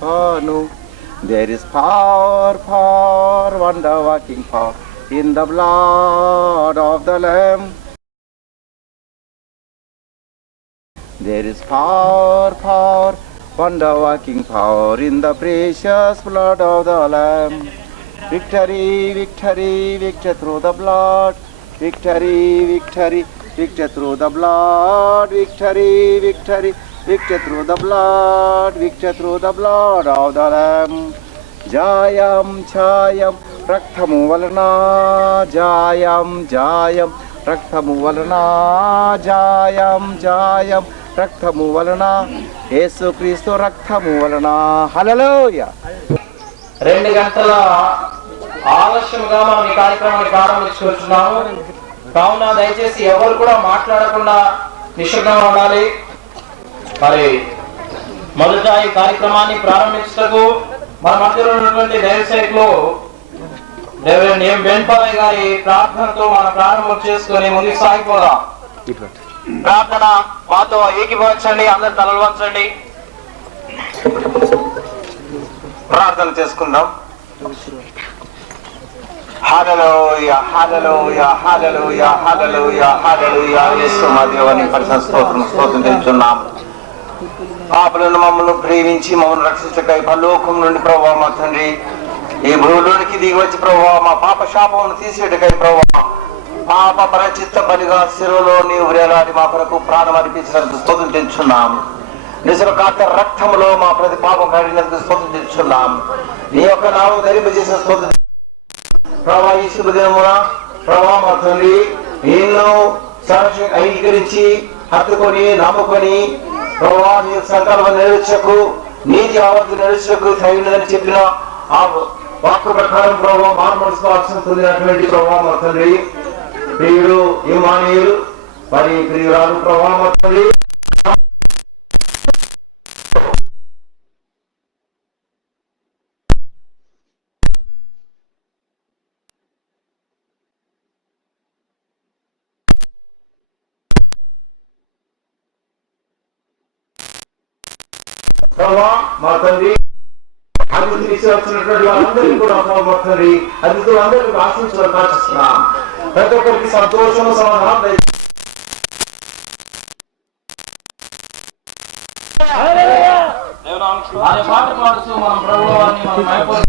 నింపను. There is power, power, wonder working power in the blood of the Lamb. There is power, power, wonder working power in the precious blood of the Lamb. Victory, victory, victory through the blood. Victory, victory, victory through the blood. Victory, victory, victory through the blood. Victory through the blood of the Lamb. Jayam, Jayam, Raktamu Valana. Jayam, Jayam, Raktamu Valana. Jayam, Jayam, Raktamu Valana. Yesu Kristo Raktamu Valana. Hallelujah. 2 గంటల ఆలస్యంగా మనం ఈ కార్యక్రమాన్ని ప్రారంభించుకుంటున్నాము. కావున దయచేసి ఎవరు కూడా మాట్లాడకుండా నిశ్శబ్దంగా ఉండాలి. మరి మొదట ఈ కార్యక్రమాన్ని ప్రారంభించటకు మన మధ్యలో ఉన్నటువంటి దైవసేవకులు రెవరెండ్ ఎం వెంపయ్య గారి ప్రార్థనతో మనం ప్రారంభం చేసుకుని ముందుకు సాగిపోదాం. ప్రార్థన మాతో ఏకీభవించండి. అందరు తలలు వంచండి. ప్రార్థన చేసుకుందాం. హల్లెలూయా, హల్లెలూయా, హల్లెలూయా, హల్లెలూయా, హల్లెలూయా. యేసు మా దేవాని పరిశుద్ధ స్తోత్రం తెలుస్తున్నాం. పాపులను మమ్మల్ని ప్రేమించి మమ్మల్ని రక్షించకై పరలోకం నుండి ప్రభువా మా తండ్రి ఈ భూమిలోనికి దిగి వచ్చి ప్రభువా మా పాప శాపమును తీసేటకై ప్రభువా పాప పరిచిత్త బలిగా శిరలో నీవు వేలాడి మా కొరకు ప్రాణం అర్పించినందుకు స్తోత్రం తెలుస్తున్నాం. నిజం కాక రక్తములో మా ప్రతి పాపం కడిగినందుకు స్తోత్రం తెలుస్తున్నాం. నీ యొక్క నామం ధరింపజేసిన స్తోత్రం ప్రభా. ఈ శుభదినమున ప్రభా మా తండ్రి ఎన్నో సాక్షి అంగీకరించి హత్తుకొని నమ్ముకొని ప్రభా నీ సంకల్ప నెరవేర్చకు నీతి ఆవద్దు నెరవేర్చకు తగినదని చెప్పిన ఆ వాక్కు ప్రకారం ప్రభావ మానవలసిన పొందినటువంటి ప్రభావ మా తండ్రి ప్రియుడు ఇమానుయేలు మరి ప్రియురాలు ప్రభావ మా తండ్రి ప్రభావ మా తండ్రి అతిథి వచ్చినటువంటి వాళ్ళందరికీ కూడా మా తండ్రి అతిథులందరికీ ఆశించాలని ఆశిస్తున్నాం. ప్రతి ఒక్కరికి సంతోషము సమాధానం పాట పాడుతూ మనం ప్రభువాన్ని మనం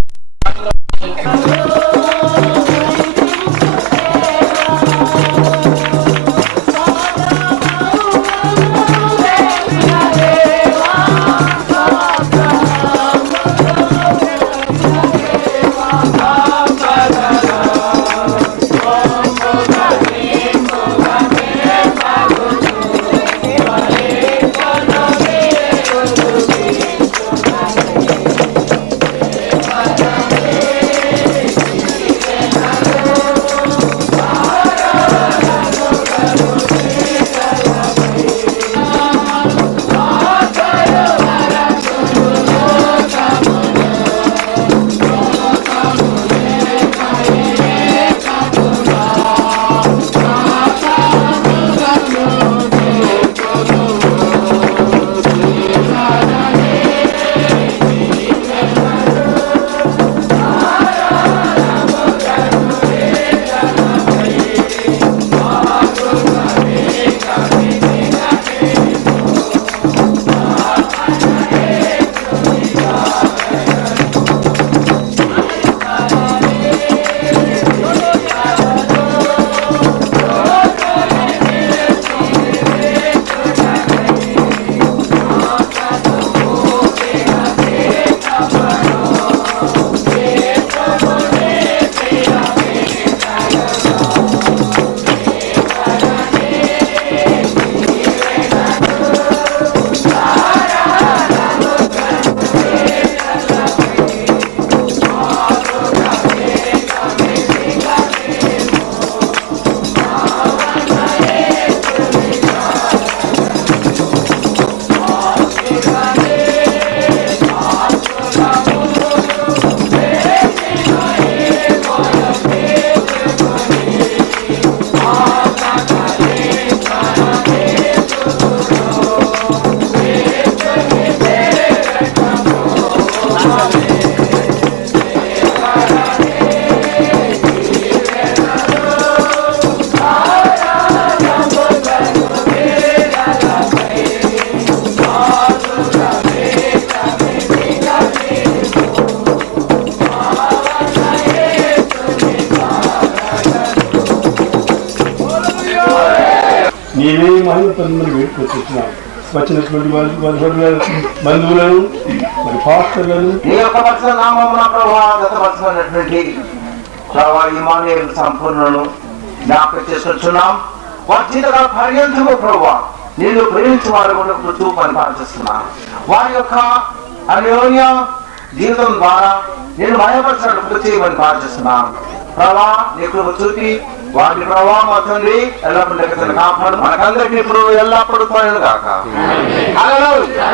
నీవే మహిమ పొందమని వేడుకొచ్చున్నాం. వచ్చినటువంటి బంధువులను మరి పాస్టర్లను నీ యొక్క పరిశుద్ధ నామమున ప్రభువా గతపరచబడినటువంటి ప్రభువా ఇమ్మానుయేలు సంపూర్ణను జ్ఞాపకం చేసుకొచ్చున్నాం. వారి జీవితకాల పర్యంతము ప్రభువా నిన్ను ప్రేమించే వారు కూడా చూపని ప్రార్థిస్తున్నాను. వారి యొక్క అన్యోన్య జీవితం ద్వారా నేను మయపరచినట్టు కృప చేయమని ప్రార్థిస్తున్నాను. ప్రభా నీ కృప చూపి వారి ప్రభావం అవుతుంది ఎల్లప్పుడూ కాపాడు. మనకందరికీ ఇప్పుడు ఎల్లప్పుడూ తోయను గాక. హల్లెలూయా.